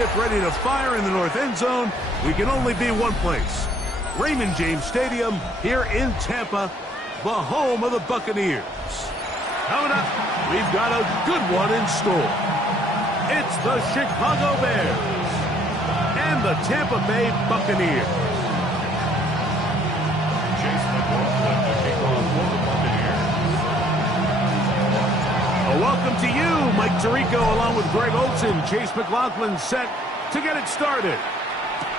Ready to fire in the north end zone. We can only be one place. Raymond James Stadium here in Tampa, the home of the Buccaneers. Coming up, we've got a good one in store. It's the Chicago Bears and the Tampa Bay Buccaneers. Welcome to you, Mike Tirico, along with Greg Olson. Chase McLaughlin set to get it started.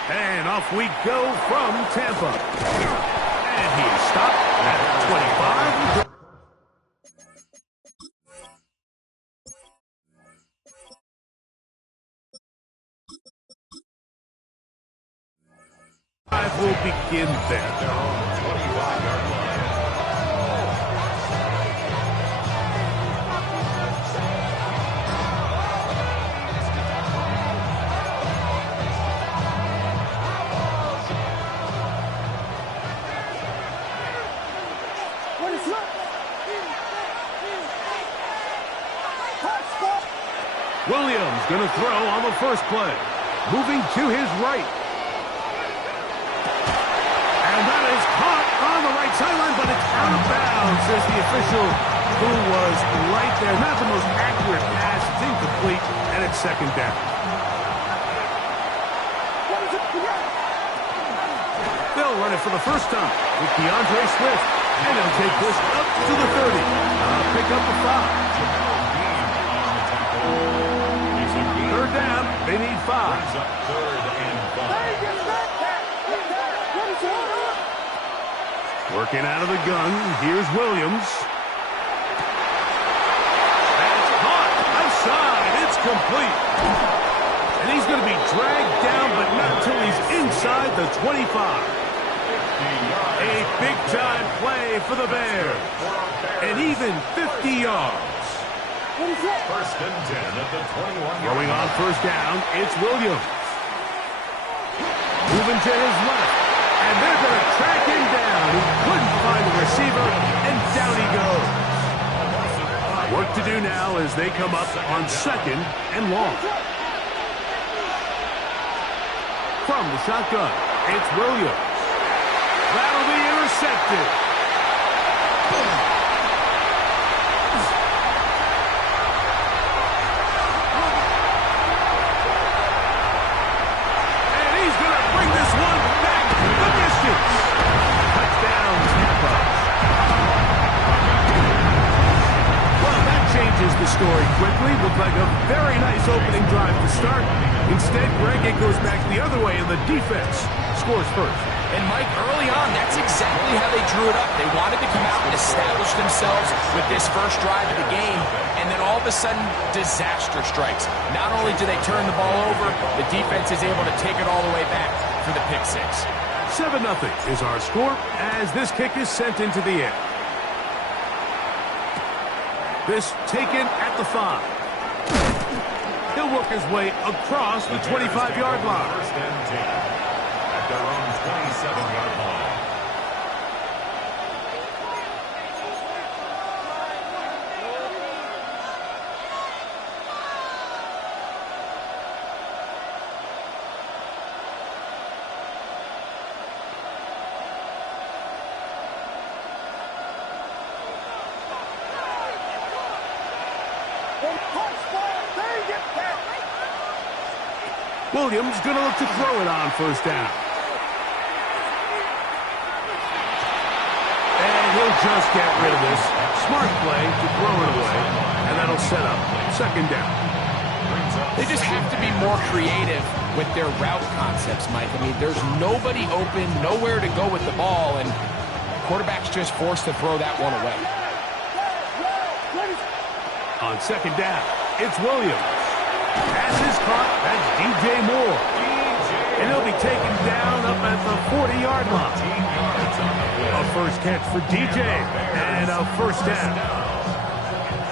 And off we go from Tampa. And he is stopped at 25. Will begin there. Their own 25-yard line. Williams going to throw on the first play. Moving to his right. And that is caught on the right sideline, but it's out of bounds, says the official, who was right there. Not the most accurate pass. It's incomplete, and it's second down. They'll run it for the first time with DeAndre Swift. And they'll take this up to the 30. Pick up the 5. Third down, they need 5. Third and 5. Working out of the gun, here's Williams. That's caught outside, it's complete. And he's going to be dragged down, but not until he's inside the 25. A big-time play for the Bears. And even 50 yards. First and 10 at the 21. Going on first down, it's Williams. Moving to his left. And they're going to track him down. He couldn't find the receiver, and down he goes. Work to do now as they come up on second and long. From the shotgun, it's Williams. That'll be intercepted. And he's going to bring this one back the distance. Touchdown, Tampa. Well, that changes the story quickly. Looked like a very nice opening drive to start. Instead, Greg, it goes back the other way, and the defense scores first. And Mike, early on, that's exactly how they drew it up. They wanted to come out and establish themselves with this first drive of the game, and then all of a sudden, disaster strikes. Not only do they turn the ball over, the defense is able to take it all the way back for the pick six. 7-0 is our score as this kick is sent into the air. This taken at the 5. He'll work his way across the 25-yard line. First and 10. Their own 27-yard line. Williams going to look to throw it on first down. He'll just get rid of this. Smart play to throw it away, and that'll set up second down. They just have to be more creative with their route concepts, Mike. I mean, there's nobody open, nowhere to go with the ball, and quarterback's just forced to throw that one away. On second down, it's Williams. Pass is caught. That's DJ Moore. And he'll be taken down up at the 40-yard line. A first catch for DJ, and a first down.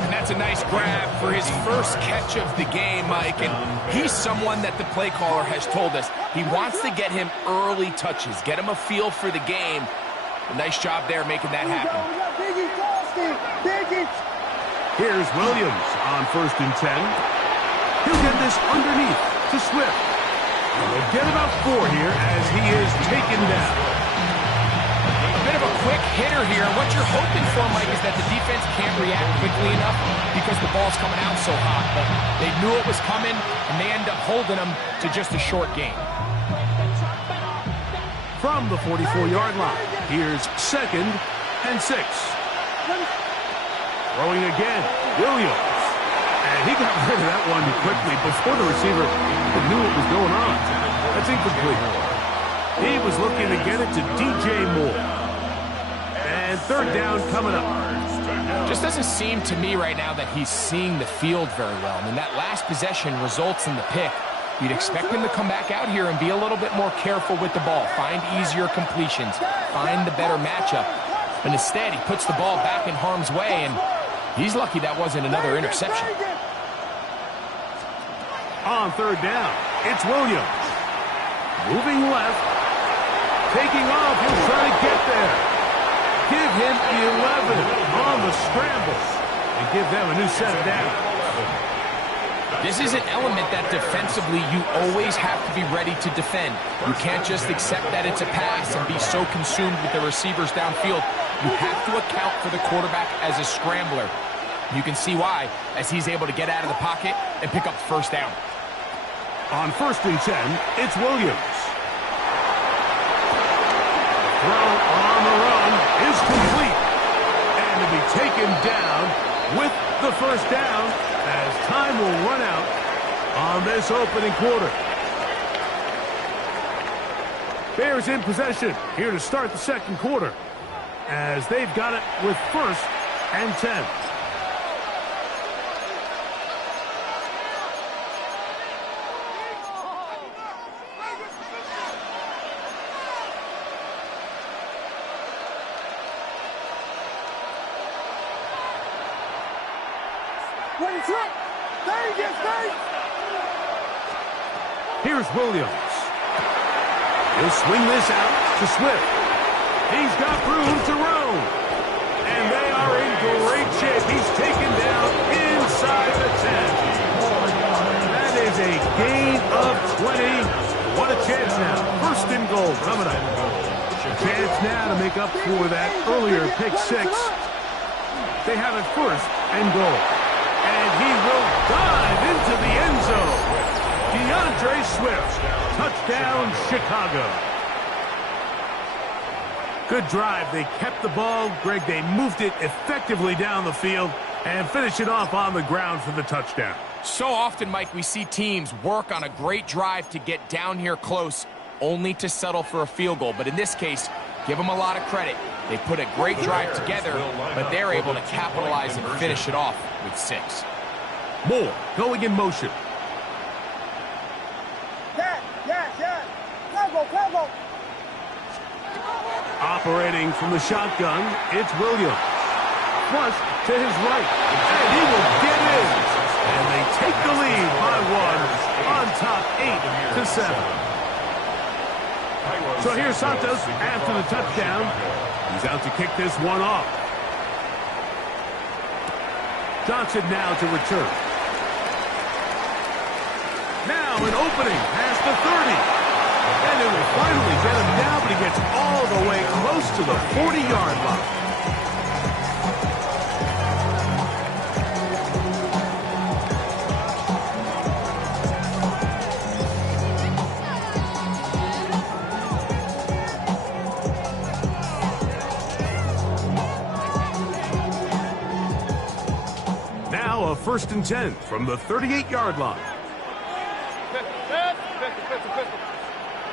And that's a nice grab for his first catch of the game, Mike. And he's someone that the play caller has told us he wants to get him early touches, get him a feel for the game. A nice job there making that happen. Here's Williams on first and 10. He'll get this underneath. to Swift. They'll get about 4 here as he is taken down. A bit of a quick hitter here. What you're hoping for, Mike, is that the defense can't react quickly enough because the ball's coming out so hot. But they knew it was coming, and they end up holding them to just a short gain. From the 44-yard line, here's 2nd and 6. Throwing again, Williams. And he got rid of that one quickly before the receiver knew what was going on. That's incomplete. He was looking to get it to DJ Moore. And 3rd down coming up. Just doesn't seem to me right now that he's seeing the field very well. I mean, that last possession results in the pick. You'd expect him to come back out here and be a little bit more careful with the ball, find easier completions, find the better matchup. But instead, he puts the ball back in harm's way, and he's lucky that wasn't another interception. On 3rd down, it's Williams. Moving left, taking off, he'll try to get there. Give him 11 on the scramble and give them a new set of downs. This is an element that defensively you always have to be ready to defend. You can't just accept that it's a pass and be so consumed with the receivers downfield. You have to account for the quarterback as a scrambler. You can see why, as he's able to get out of the pocket and pick up the 1st down. On 1st and 10, it's Williams. Throw on the run is complete. And to be taken down with the 1st down as time will run out on this opening quarter. Bears in possession here to start the 2nd quarter as they've got it with 1st and 10. Here's Williams. He'll swing this out to Swift. He's got room to roam. And they are in great shape. He's taken down inside the 10. That is a gain of 20. What a chance now. 1st and goal coming up. A chance now to make up for that earlier pick 6. They have it 1st and goal. And he will dive into the end zone. DeAndre Swift, touchdown Chicago. Good drive. They kept the ball. Greg, they moved it effectively down the field and finished it off on the ground for the touchdown. So often, Mike, we see teams work on a great drive to get down here close, only to settle for a field goal. But in this case, give them a lot of credit. They put a great drive together, but they're able to capitalize and finish it off with 6. Moore going in motion. Operating from the shotgun, it's Williams. Flush to his right, and he will get in. And they take the lead by 1 on top 8-7. So here's Santos after the touchdown. He's out to kick this one off. Johnson now to return. Now an opening past the 30. And it will finally get him down, but he gets all the way close to the 40-yard line. Now a 1st and 10 from the 38-yard line.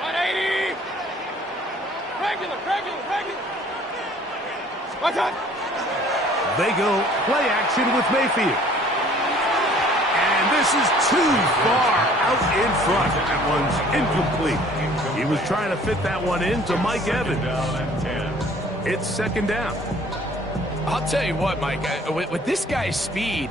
180! Regular! What's up? They go play action with Mayfield. And this is too far out in front. That one's incomplete. He was trying to fit that one into Mike Evans. It's 2nd down. I'll tell you what, Mike, with this guy's speed,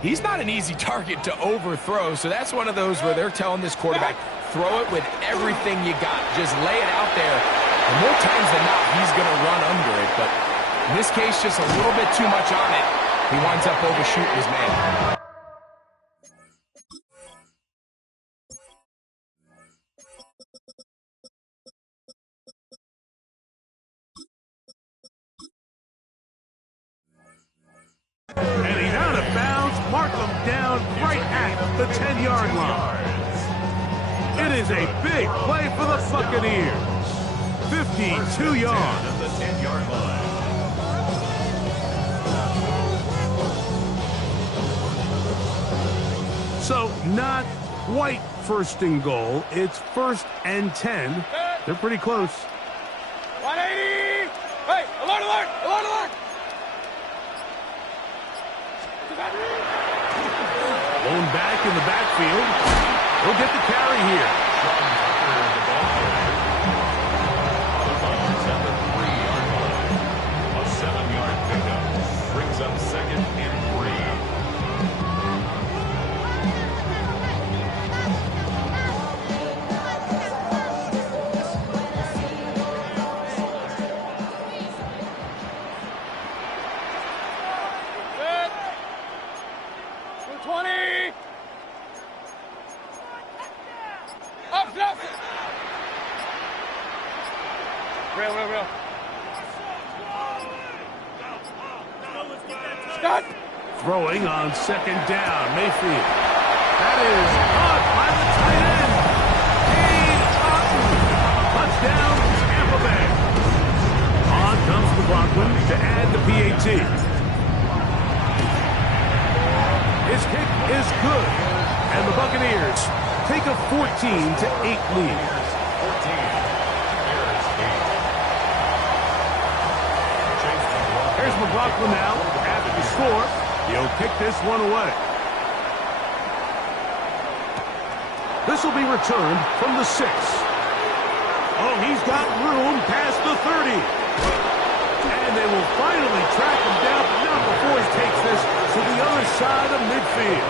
he's not an easy target to overthrow. So that's one of those where they're telling this quarterback, throw it with everything you got. Just lay it out there. And more times than not, he's going to run under it. But in this case, just a little bit too much on it. He winds up overshooting his man. the 10-yard line. It is a big play for the Buccaneers. 52 yards. At the 10-yard line. So not quite first and goal. It's 1st and 10. They're pretty close. 180! Hey, alert, alert, alert, alert! Blown back in the backfield. He'll get the carry here. A 7-yard pickup brings up 2nd and 3. Good. 220! Up, up! Real. Scott! Throwing on 2nd down. Mayfield. That is caught by the tight end. Cade Otton. Touchdown, Tampa Bay. On comes McLaughlin to add the PAT. His kick is good. And the Buccaneers take a 14-8 lead. Here's McLaughlin now after the score. He'll kick this one away. This will be returned from the 6. Oh, he's got room past the 30. And they will finally track him down, but not before he takes this to the other side of midfield.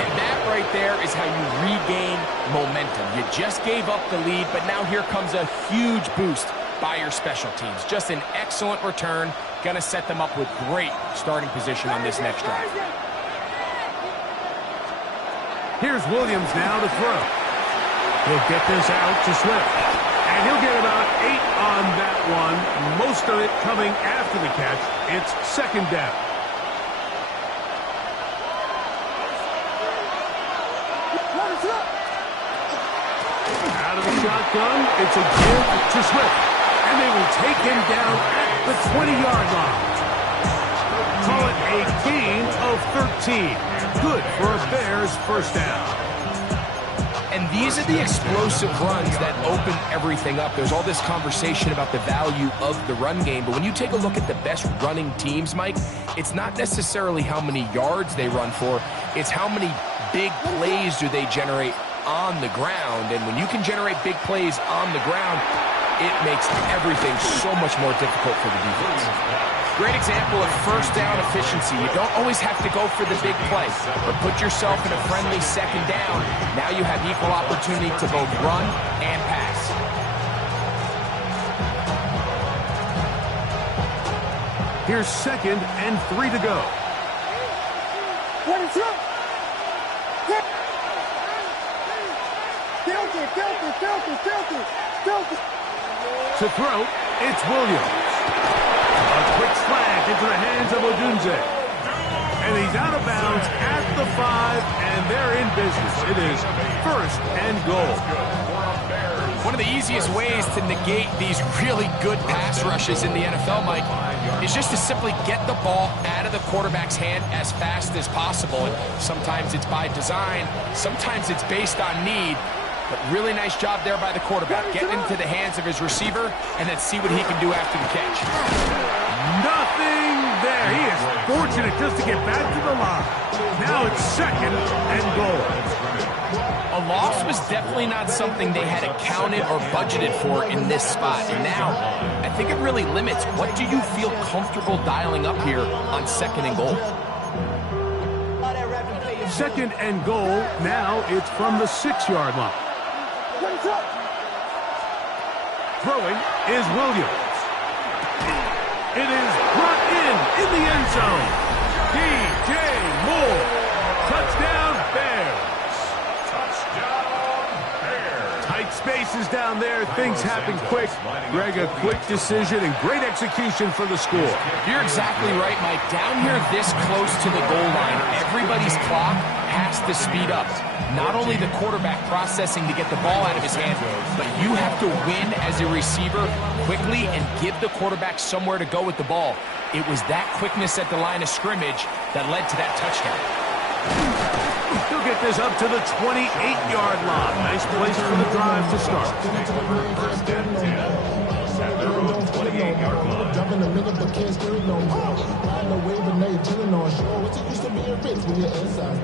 And that right there is how you regain momentum. You just gave up the lead, but now here comes a huge boost by your special teams. Just an excellent return. Gonna set them up with great starting position on this next drive. Here's Williams now to throw. He'll get this out to Swift. And he'll get about 8 on that one. Most of it coming after the catch. It's 2nd down. Out of the shotgun, it's a give to Swift. And they will take him down at the 20-yard line. Call it a gain of 13. Good for a Bears first down. And these are the explosive runs that open everything up. There's all this conversation about the value of the run game, but when you take a look at the best running teams, Mike, it's not necessarily how many yards they run for, it's how many big plays do they generate on the ground. And when you can generate big plays on the ground, it makes everything so much more difficult for the defense. Great example of first down efficiency. You don't always have to go for the big play, but put yourself in a friendly 2nd down. Now you have equal opportunity to both run and pass. Here's 2nd and 3 to go. What is up? Filthy. To throw, it's Williams. A quick slant into the hands of Odunze. And he's out of bounds at the 5, and they're in business. It is 1st and goal. One of the easiest ways to negate these really good pass rushes in the NFL, Mike, is just to simply get the ball out of the quarterback's hand as fast as possible. And sometimes it's by design, sometimes it's based on need. But really nice job there by the quarterback. Getting into the hands of his receiver and then see what he can do after the catch. Nothing there. He is fortunate just to get back to the line. Now it's 2nd and goal. A loss was definitely not something they had accounted or budgeted for in this spot. And now, I think it really limits what do you feel comfortable dialing up here on 2nd and goal. 2nd and goal. Now it's from the 6-yard line. Throwing is Williams. It is brought in the end zone. DJ Moore. Touchdown, Bears. Touchdown, Bears. Tight Tight spaces down there. Things happen quick. Greg, a quick decision and great execution for the score. You're exactly right, Mike. Down here this close to the goal line, everybody's clock has to speed up. Not only the quarterback processing to get the ball out of his hand, but you have to win as a receiver quickly and give the quarterback somewhere to go with the ball. It was that quickness at the line of scrimmage that led to that touchdown. He'll get this up to the 28-yard line. Nice place for the drive to start. First and 10 at their own 28-yard line. Dropping a minute but can't steer it no more. Riding a wave and they chilling on shore. What's it used to be a rich when you're inside?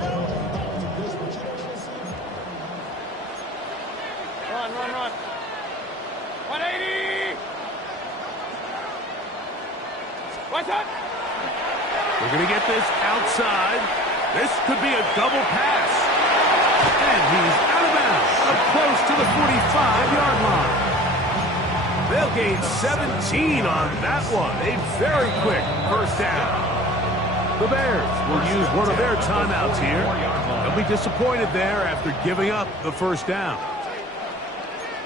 Run. 180. What's up? We're going to get this outside. This could be a double pass. And he's out of bounds, up close to the 45-yard line. They'll gain 17 on that one. A very quick first down. The Bears will use one of their timeouts here. They'll be disappointed there after giving up the first down.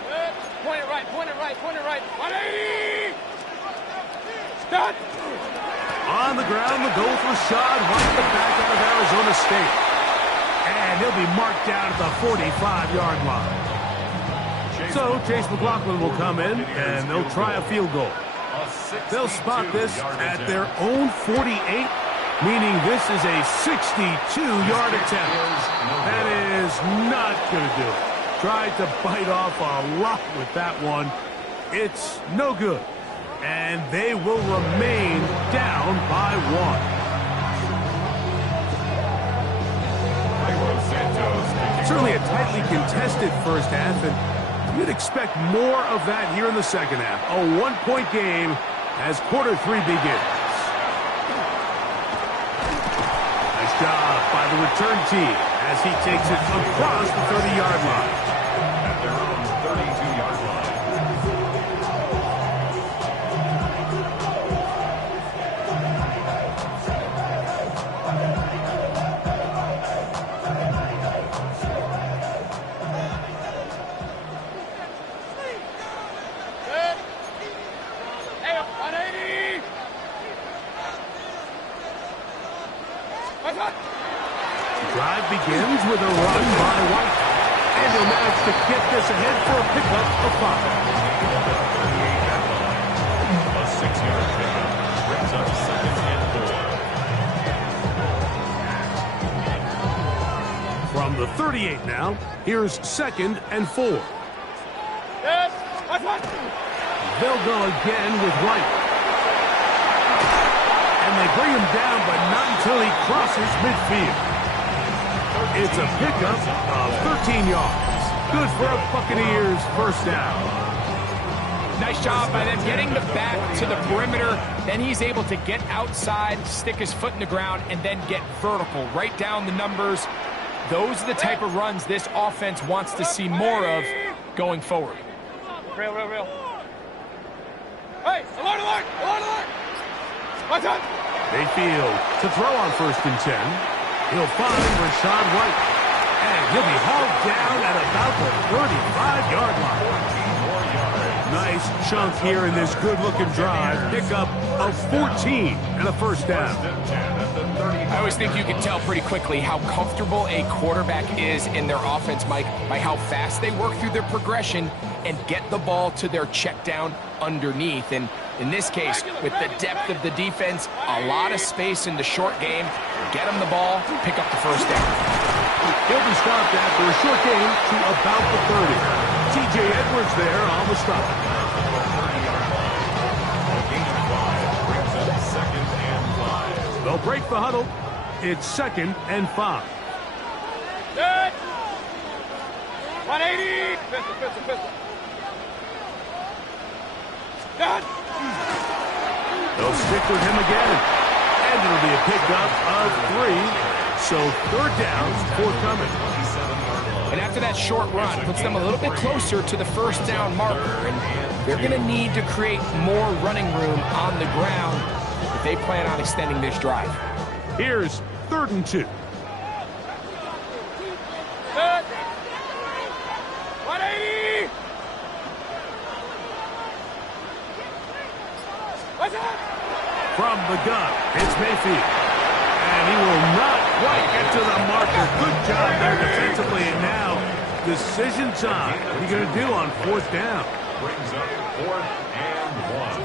Good. Point it right. 180. Start. On the ground, the goal for Rashad White, the back out of Arizona State. And he'll be marked down at the 45-yard line. So Chase McLaughlin will come in, and they'll try a field goal. They'll spot this at their own 48, meaning this is a 62-yard attempt. That is not going to do it. Tried to bite off a lot with that one. It's no good. And they will remain down by one. Certainly a tightly contested first half, and you'd expect more of that here in the second half. A one-point game as quarter three begins. Nice job by the return team as he takes it across the 30-yard line. At their own 32-yard line. Drive begins with a run by White. And he'll manage to get this ahead for a pickup of 5. A 6-yard pickup brings up 2nd and 4. From the 38 now, here's 2nd and 4. Yes. What's up? They'll go again with White. And they bring him down, but not until he crosses midfield. It's a pickup of 13 yards. Good for a Buccaneers first down. Nice job by them getting the back to the perimeter. Then he's able to get outside, stick his foot in the ground, and then get vertical. Right down the numbers. Those are the type of runs this offense wants to see more of going forward. Real. Hey, alert. What's up? Mayfield to throw on 1st and 10. He'll find Rashad White. And he'll be hauled down at about the 35-yard line. Nice chunk here in this good-looking drive. Pickup of 14 and a first down. I always think you can tell pretty quickly how comfortable a quarterback is in their offense, Mike, by how fast they work through their progression and get the ball to their check down underneath. And in this case, with the depth of the defense, a lot of space in the short game, get them the ball, pick up the first down. He'll be stopped after a short game to about the 30. T.J. Edwards there on the stop. Brings up 2nd and 5. They'll break the huddle. It's 2nd and 5. Good. 180. Pistol. Done. They'll stick with him again. And it'll be a pickup of 3. So 3rd down forthcoming. And after that short run, puts them a little bit closer to the first down marker. And they're going to need to create more running room on the ground if they plan on extending this drive. Here's 3rd and 2. Good. 180. from the gun. It's Mayfield. And he will not quite get to the marker. Good job there defensively. And now, decision time. What are you going to do on fourth down? Brings up 4th and 1.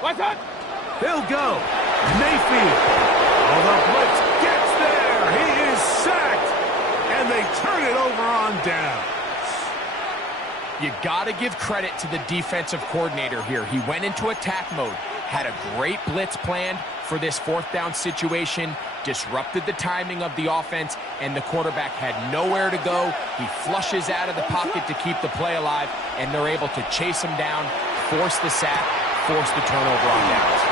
What's up? They'll go. Mayfield. Oh, the blitz gets there. He is sacked. And they turn it over on down. You got to give credit to the defensive coordinator here. He went into attack mode, had a great blitz planned for this fourth down situation, disrupted the timing of the offense, and the quarterback had nowhere to go. He flushes out of the pocket to keep the play alive, and they're able to chase him down, force the sack, force the turnover on downs.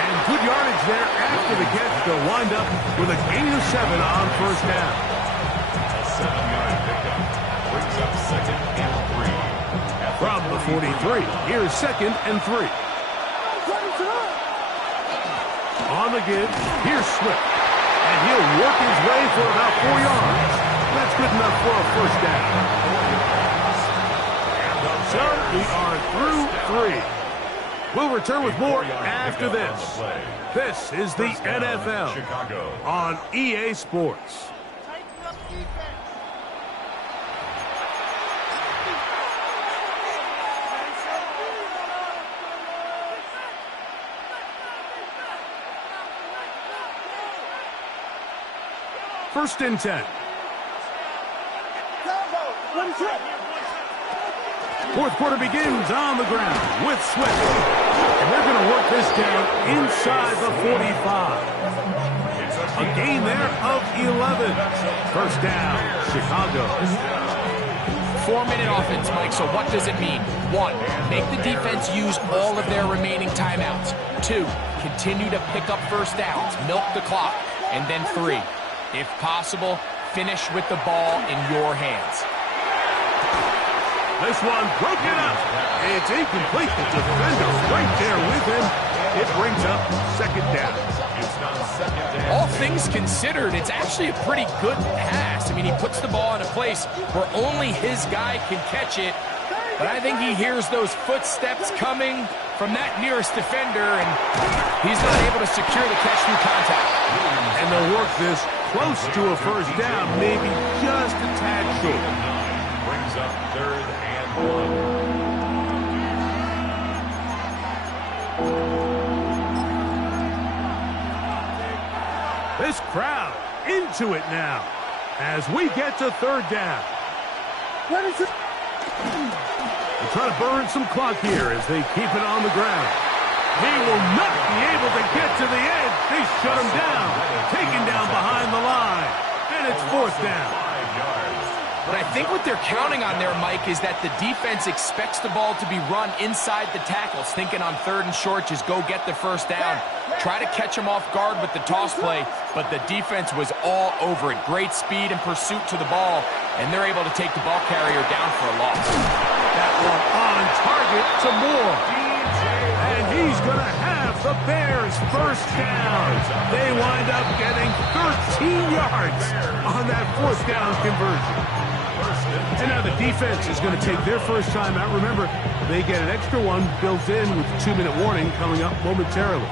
And good yardage there after the catch. They'll wind up with a gain of 7 on first down. A 7-yard pickup. Brings up 2nd and 3. From the 43, here's 2nd and 3. On the give, here's Swift. And he'll work his way for about 4 yards. That's good enough for a first down. So we are through 3. We'll return with more after this. This is the NFL on EA Sports. First and 10. Fourth quarter begins on the ground with Swift. And they're going to work this down inside the 45. A gain there of 11. First down, Chicago. 4-minute offense, Mike, so what does it mean? 1, make the defense use all of their remaining timeouts. 2, continue to pick up first downs, milk the clock. And then 3, if possible, finish with the ball in your hands. This one broken up. It's incomplete. The defender right there with him. It brings up second down. All things considered, it's actually a pretty good pass. I mean, he puts the ball in a place where only his guy can catch it. But I think he hears those footsteps coming from that nearest defender, and he's not able to secure the catch through contact. And they'll work this close to a first down, maybe just a tad short. Brings up 3rd and 1. This crowd into it now as we get to third down. They're trying to burn some clock here as they keep it on the ground. He will not be able to get to the edge. They shut him down. Taken down behind the line. And it's fourth down. But I think what they're counting on there, Mike, is that the defense expects the ball to be run inside the tackles, thinking on 3rd and short, just go get the first down. Try to catch him off guard with the toss play, but the defense was all over it. Great speed and pursuit to the ball, and they're able to take the ball carrier down for a loss. That one on target to Moore. And he's going to have the Bears first down. They wind up getting 13 yards on that fourth down conversion. And now the defense is going to take their first time out. Remember, they get an extra one built in with the 2-minute warning coming up momentarily.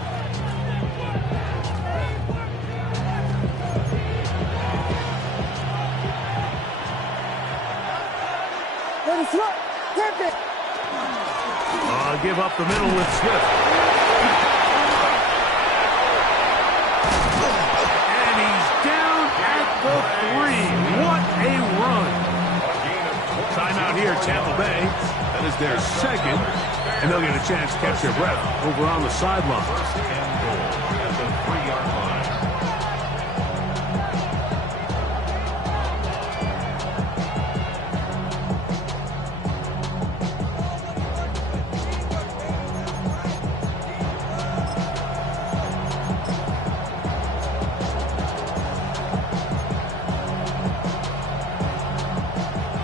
Give up the middle with Swift. And he's down at the 3. What a run. Timeout here, Tampa Bay. That is their second. And they'll get a chance to catch their breath over on the sideline. First and goal at the 3-yard line.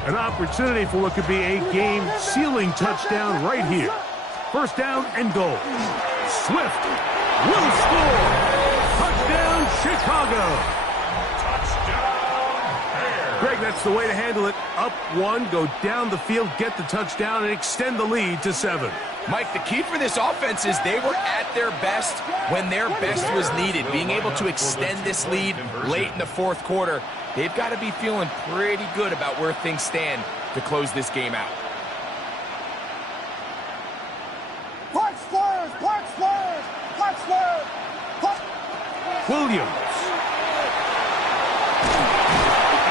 An opportunity for what could be a game-sealing touchdown right here. First down and goal. Swift will score. Touchdown, Chicago. Touchdown, Greg, that's the way to handle it. Up one, go down the field, get the touchdown, and extend the lead to 7. Mike, the key for this offense is they were at their best when their best was needed. Being able to extend this lead late in the fourth quarter, they've got to be feeling pretty good about where things stand to close this game out. Williams.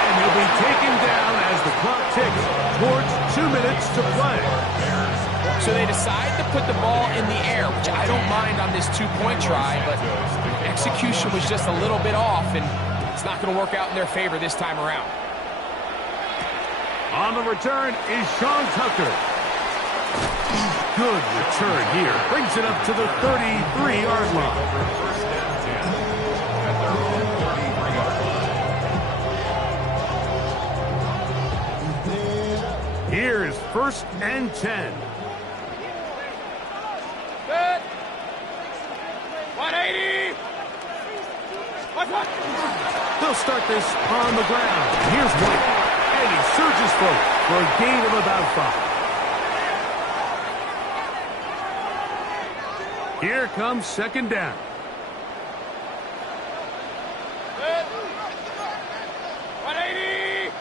And he'll be taken down as the clock ticks towards 2 minutes to play. So they decide to put the ball in the air, which I don't mind on this two-point try, but execution was just a little bit off, and it's not going to work out in their favor this time around. On the return is Sean Tucker. Good return here. Brings it up to the 33-yard line. Here is 1st and 10. Good. 180. What? They'll start this on the ground. Here's White. And he surges forward for a gain of about 5. Here comes 2nd down. Good. 180.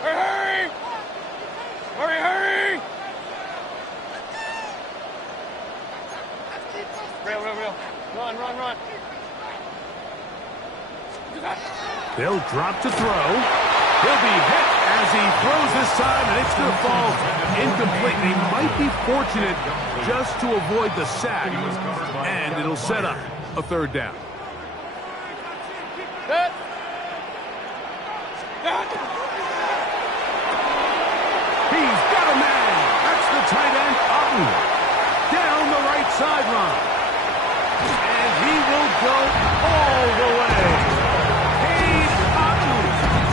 Hurry! Hurry! Real. Run. They'll drop to throw. He'll be hit as he throws this time, and it's going to fall incomplete. He might be fortunate just to avoid the sack, and it'll set up a 3rd down. Good. He's got a man. That's the tight end, Otten. Down the right sideline. And he will go all the way. Cade Otten.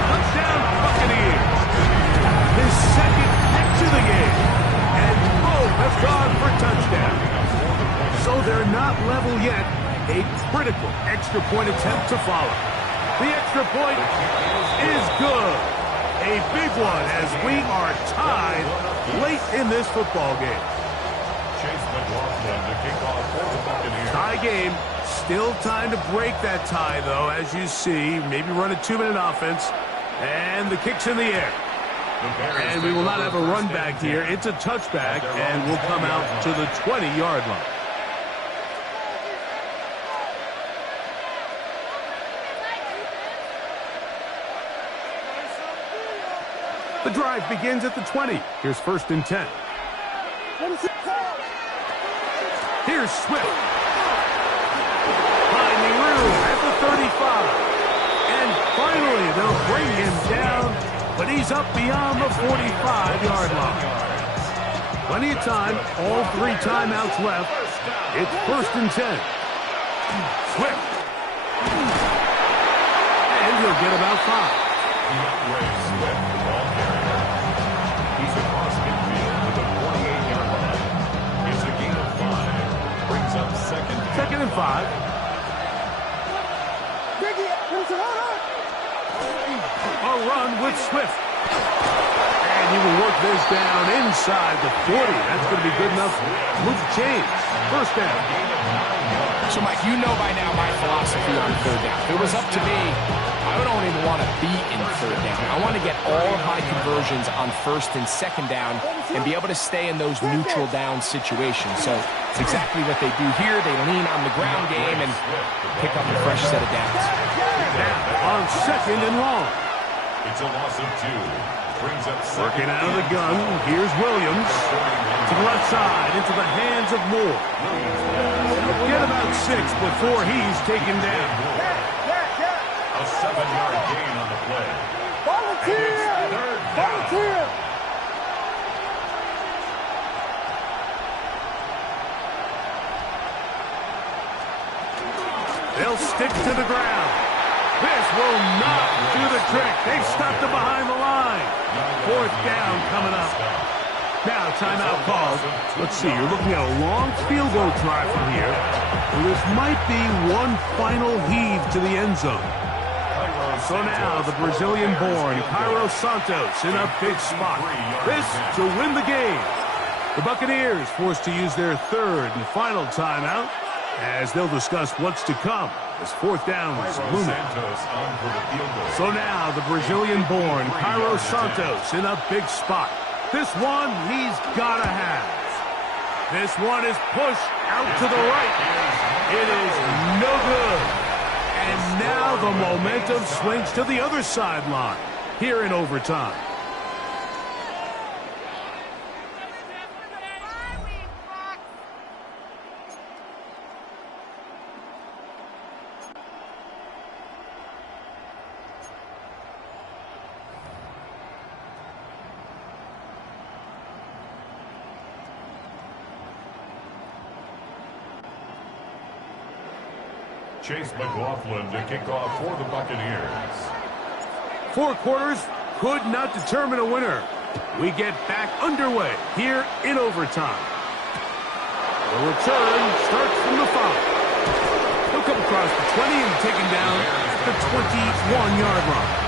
Touchdown, Buccaneers. His 2nd catch of the game. And both have gone for touchdown. So they're not level yet. A critical extra point attempt to follow. The extra point is good. A big one as we are tied late in this football game. Chase McLaughlin to kick off for the Buccaneers. Tie game. Still time to break that tie, though, as you see. Maybe run a 2-minute offense. And the kick's in the air. And we will not have a run back here. It's a touchback, and we'll come out to the 20-yard line. The drive begins at the 20. Here's 1st and 10. Here's Swift. Finding room at the 35. And finally, they'll bring him down, but he's up beyond the 45-yard line. Plenty of time, all 3 timeouts left. It's 1st and 10. Swift. And he'll get about 5. He's across midfield to the 48-yard line. It's a gain of 5. Brings up 2nd and 5. A run with Swift. And he will work this down inside the 40. That's going to be good enough. Move the chains. 1st down. So, Mike, you know by now my philosophy on 3rd down. If it was up to me, I don't even want to be in 3rd down. I want to get all of my conversions on 1st and 2nd down and be able to stay in those neutral down situations. So it's exactly what they do here. They lean on the ground game and pick up a fresh set of downs. Now on 2nd and long. It's a loss of 2. Brings up 2nd. Working out of the gun. Here's Williams. To the left side, into the hands of Moore. Get about 6 before he's taken down. A 7-yard gain on the play. Volunteer! They'll stick to the ground. This will not do the trick. They've stopped him behind the line. 4th down coming up. Now, timeout called. Let's see, you're looking at a long field goal try from here. Well, this might be one final heave to the end zone. So now, the Brazilian-born Cairo Santos in a big spot. This to win the game. The Buccaneers forced to use their third and final timeout as they'll discuss what's to come as fourth down is looming. So now, the Brazilian-born Cairo Santos in a big spot. This one he's got to have. This one is pushed out to the right. It is no good. And now the momentum swings to the other sideline here in overtime. Chase McLaughlin to kick off for the Buccaneers. 4 quarters could not determine a winner. We get back underway here in overtime. The return starts from the 5. He'll come across the 20 and taken down at the 21-yard line.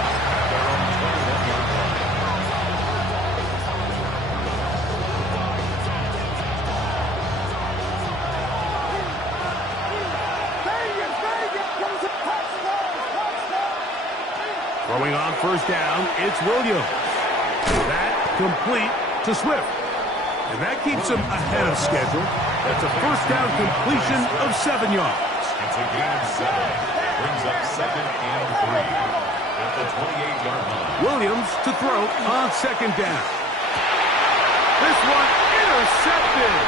Throwing on first down, it's Williams. That complete to Swift. And that keeps him ahead of schedule. That's a first down completion of 7 yards. It's a gain of 7. Brings up 2nd and 3 at the 28-yard line. Williams to throw on second down. This one intercepted.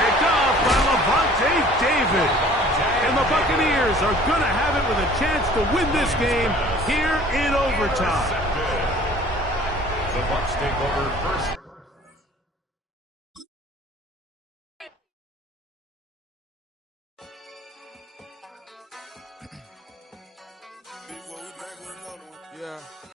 Picked off by Levante David. And the Buccaneers are going to have it with a chance to win this game here in overtime. The Bucs take over first